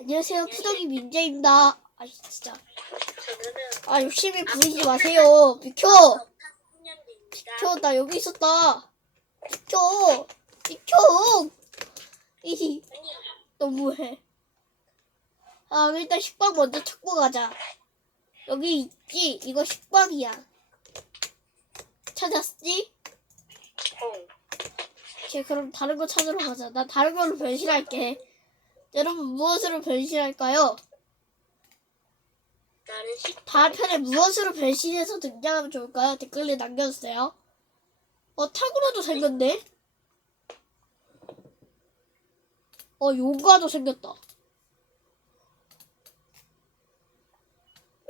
안녕하세요. 푸덕이 민재입니다. 아 진짜. 아 열심히 부르지 마세요. 비켜. 비켜. 나 여기 있었다. 비켜. 비켜. 이 너무해. 아 일단 식빵 먼저 찾고 가자. 여기 있지? 이거 식빵이야. 찾았지? 어. 오케이 그럼 다른 거 찾으러 가자. 나 다른 걸로 변신할게. 여러분 무엇으로 변신할까요? 나는 식 다음 편에 무엇으로 변신해서 등장하면 좋을까요? 댓글에 남겨주세요. 어, 탁구로도 생겼네? 어, 요가도 생겼다. 어,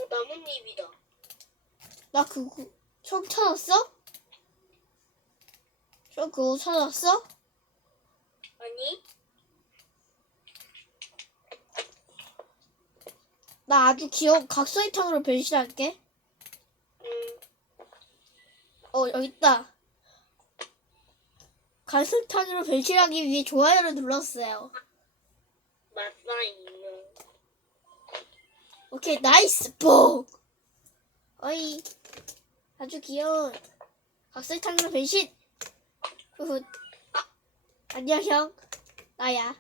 나뭇잎이다. 나 그거, 형 찾았어? 형 그거 찾았어? 아니? 나 아주 귀여운 각서이탕으로 변신할게. 음, 어, 여기 있다. 각서이탕으로 변신하기 위해 좋아요를 눌렀어요. 맞아요. 오케이, 나이스, 뽕! 어이, 아주 귀여운 각설탕으로 변신! 후훗. 안녕, 형. 나야.